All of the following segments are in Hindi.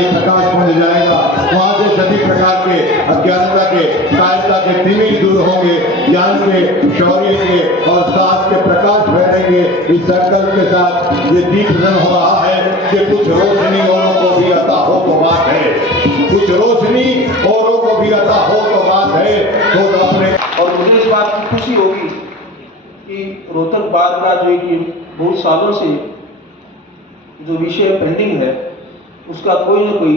ये प्रकाश पहुंच जाएगा, वहां से सभी प्रकार के अज्ञानता के, कायरता के तिमिर दूर होंगे, ज्ञान के, शौर्य के और साहस के प्रकाश फैलेंगे। इस संकल्प के साथ ये दीप प्रज्वलन हो रहा है कि कुछ रोशनी औरों को भी अता हो तो बात है, कुछ रोशनी औरों को भी अता हो तो बात है। तो अपने और मुझे इस बात की खुशी होगी कि रोहतक बार का जो कि बहुत सालों से जो विषय पेंडिंग है उसका कोई ना कोई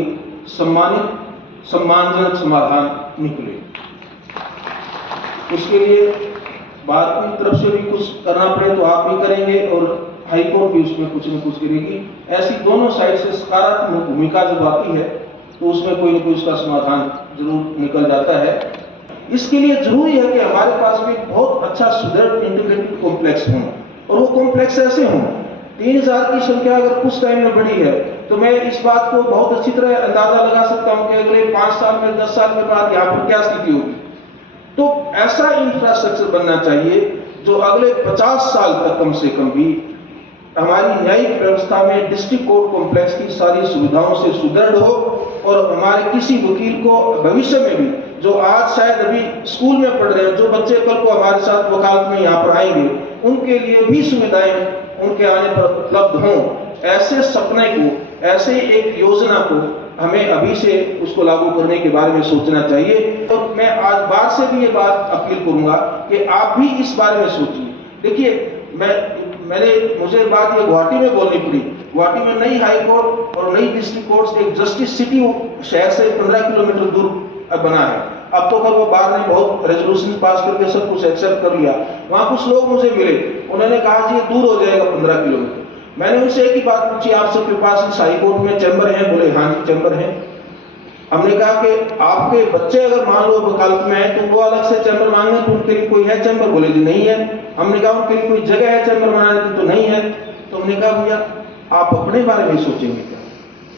सम्मानजनक समाधान निकले। उसके लिए बार की तरफ से भी कुछ करना पड़े तो आप भी करेंगे और हाई कोर्ट भी उसमें कुछ न कुछ करेगी। ऐसी दोनों साइड से सकारात्मक भूमिका जब आती है तो उसमें कोई न कोई उसका समाधान जरूर निकल जाता है। इसके लिए जरूरी है कि हमारे पास भी बहुत अच्छा सुदृढ़ इंटीग्रेटेड कॉम्प्लेक्स हो और वो कॉम्प्लेक्स ऐसे हों। 3000 की संख्या अगर कुछ टाइम में बढ़ी है तो मैं इस बात को बहुत अच्छी तरह अंदाजा लगा सकता हूं कि अगले 5 साल में 10 साल के बाद यहाँ पर क्या स्थिति होगी। तो ऐसा इंफ्रास्ट्रक्चर बनना चाहिए जो अगले 50 साल तक कम से कम भी हमारी न्यायिक व्यवस्था में डिस्ट्रिक्ट कोर्ट कॉम्प्लेक्स की सारी सुविधाओं से सुदृढ़ हो और हमारे किसी वकील को भविष्य में भी जो आज शायद अभी स्कूल में पढ़ रहे हैं, जो बच्चे कल को हमारे साथ वकालत में यहाँ पर आएंगे, उनके लिए भी सुविधाएं उनके आने पर उपलब्ध हों। ऐसे सपने को, ऐसे एक योजना को हमें अभी से उसको लागू करने के बारे में सोचना चाहिए। तो मैं आज बार से भी ये बात अपील करूंगा कि आप भी इस बारे में सोचिए। देखिए मुझे बात ये गुवाहाटी में बोलनी पड़ी। गुवाहाटी में नई हाई कोर्ट और नई डिस्ट्रिक्ट कोर्ट एक जस्टिस सिटी शहर से 15 किलोमीटर दूर बना है। अब तो कल वो बार ने बहुत रेजोल्यूशन पास करके सब कुछ एक्सेप्ट कर लिया। वहां कुछ लोग मुझे मिले, उन्होंने कहा जी ये दूर हो जाएगा 15 किलोमीटर। मैंने उनसे एक ही बात पूछी, आप सबके पास इस हाई कोर्ट में चैम्बर है? बोले हाँ जी चैम्बर है। हमने कहा कि आपके बच्चे अगर मान लो वकालत में है तो वो अलग से चैम्बर मांगे तो उनके लिए कोई है चैम्बर? बोले जी नहीं है। हमने कहा उनके लिए कोई जगह है चैम्बर बनाने की? तो नहीं है। तो हमने कहा भैया आप अपने बारे में सोचेंगे क्या?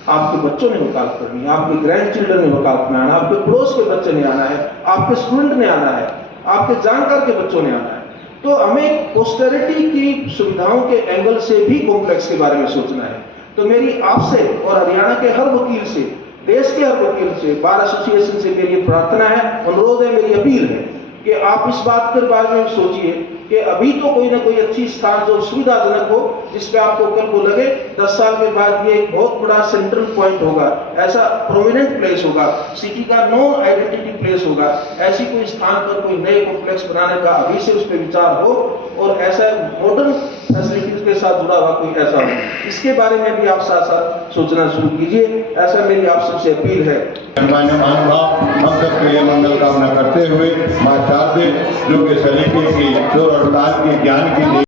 आपके बच्चों ने वकालत करनी है, आपके ग्रैंड चिल्ड्रन ने वकालत में आना, आपके पड़ोस के बच्चे ने आना है, आपके स्टूडेंट ने आना है, आपके जानकार के बच्चों ने आना है। तो हमें पोस्टेरिटी की सुविधाओं के एंगल से भी कॉम्प्लेक्स के बारे में सोचना है। तो मेरी आपसे और हरियाणा के हर वकील से, देश के हर वकील से, बार एसोसिएशन से मेरी प्रार्थना है, अनुरोध है, मेरी अपील है कि आप इस बात के बारे में सोचिए कि अभी तो कोई ना कोई अच्छी स्थान जो सुविधाजनक हो, जिसपे आपको कल को लगे 10 साल के बाद ये एक बहुत बड़ा सेंट्रल पॉइंट होगा, ऐसा प्रोमिनेंट प्लेस होगा, सिटी का नॉन आइडेंटिटी प्लेस होगा। ऐसी कोई स्थान पर कोई नए कॉम्प्लेक्स बनाने का अभी से उस पर विचार हो और ऐसा मॉडर्न फैसिलिटीज के साथ जुड़ा हुआ कोई ऐसा हो, इसके बारे में भी आप साथ साथ सोचना शुरू कीजिए। ऐसा मेरी आप सबसे अपील है। मान्य महानुभाव, हम सबके लिए मंगल कामना करते हुए मां शारदे जो कि सलीके की, जोर और ताल की, ज्ञान की